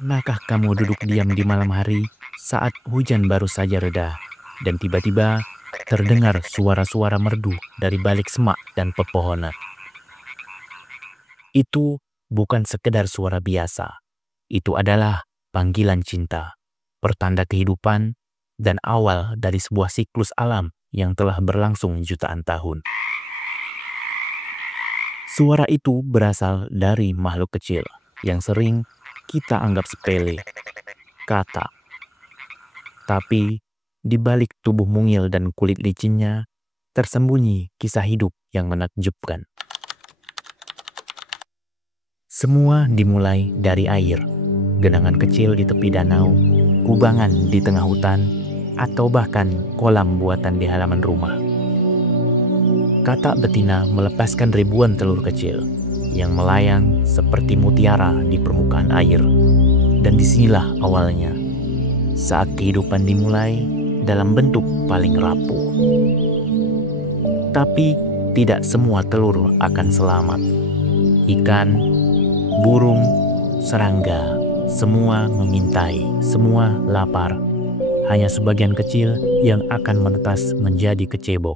Pernahkah kamu duduk diam di malam hari saat hujan baru saja reda dan tiba-tiba terdengar suara-suara merdu dari balik semak dan pepohonan? Itu bukan sekedar suara biasa. Itu adalah panggilan cinta, pertanda kehidupan, dan awal dari sebuah siklus alam yang telah berlangsung jutaan tahun. Suara itu berasal dari makhluk kecil yang sering kita anggap sepele, kata. Tapi di balik tubuh mungil dan kulit licinnya, tersembunyi kisah hidup yang menakjubkan. Semua dimulai dari air, genangan kecil di tepi danau, kubangan di tengah hutan, atau bahkan kolam buatan di halaman rumah. Katak betina melepaskan ribuan telur kecil yang melayang seperti mutiara di permukaan air. Dan disinilah awalnya, saat kehidupan dimulai dalam bentuk paling rapuh. Tapi tidak semua telur akan selamat. Ikan, burung, serangga, semua mengintai, semua lapar. Hanya sebagian kecil yang akan menetas menjadi kecebong.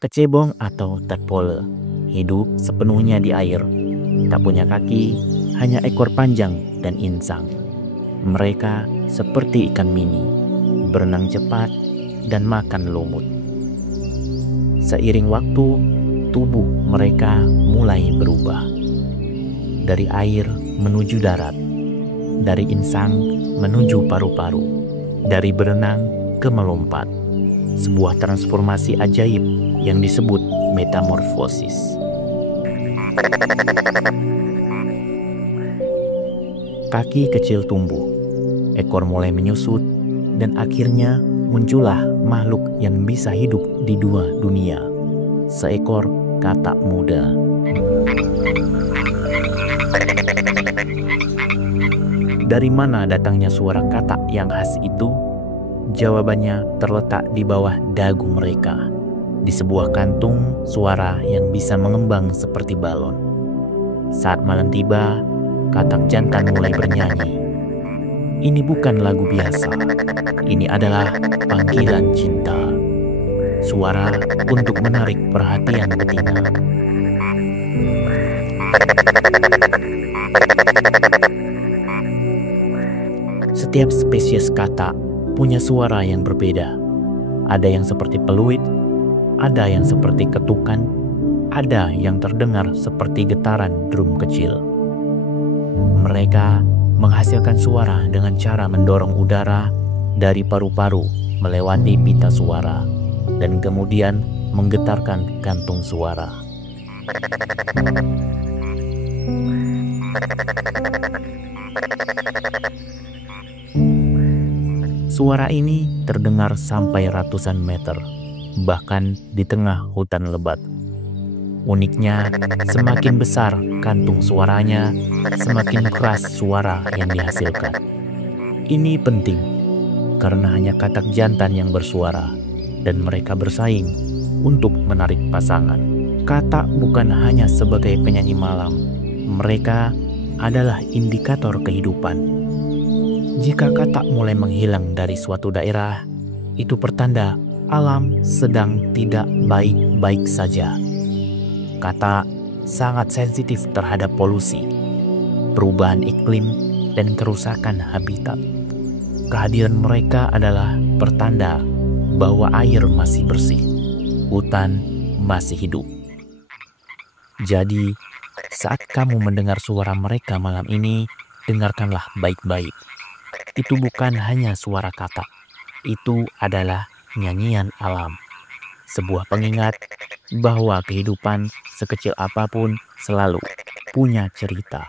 Kecebong atau tadpole hidup sepenuhnya di air, tak punya kaki, hanya ekor panjang dan insang. Mereka seperti ikan mini, berenang cepat dan makan lumut. Seiring waktu, tubuh mereka mulai berubah. Dari air menuju darat, dari insang menuju paru-paru, dari berenang ke melompat. Sebuah transformasi ajaib yang disebut metamorfosis. Kaki kecil tumbuh, ekor mulai menyusut, dan akhirnya muncullah makhluk yang bisa hidup di dua dunia. Seekor katak muda. Dari mana datangnya suara katak yang khas itu? Jawabannya terletak di bawah dagu mereka, di sebuah kantung suara yang bisa mengembang seperti balon. Saat malam tiba, katak jantan mulai bernyanyi. Ini bukan lagu biasa, ini adalah panggilan cinta. Suara untuk menarik perhatian betina. Setiap spesies katak punya suara yang berbeda. Ada yang seperti peluit, ada yang seperti ketukan, ada yang terdengar seperti getaran drum kecil. Mereka menghasilkan suara dengan cara mendorong udara dari paru-paru melewati pita suara dan kemudian menggetarkan kantung suara. Suara ini terdengar sampai ratusan meter, bahkan di tengah hutan lebat. Uniknya, semakin besar kantung suaranya, semakin keras suara yang dihasilkan. Ini penting, karena hanya katak jantan yang bersuara, dan mereka bersaing untuk menarik pasangan. Katak bukan hanya sebagai penyanyi malam, mereka adalah indikator kehidupan. Jika katak mulai menghilang dari suatu daerah, itu pertanda alam sedang tidak baik-baik saja. Katak sangat sensitif terhadap polusi, perubahan iklim, dan kerusakan habitat. Kehadiran mereka adalah pertanda bahwa air masih bersih, hutan masih hidup. Jadi, saat kamu mendengar suara mereka malam ini, dengarkanlah baik-baik. Itu bukan hanya suara katak, itu adalah nyanyian alam. Sebuah pengingat bahwa kehidupan sekecil apapun selalu punya cerita.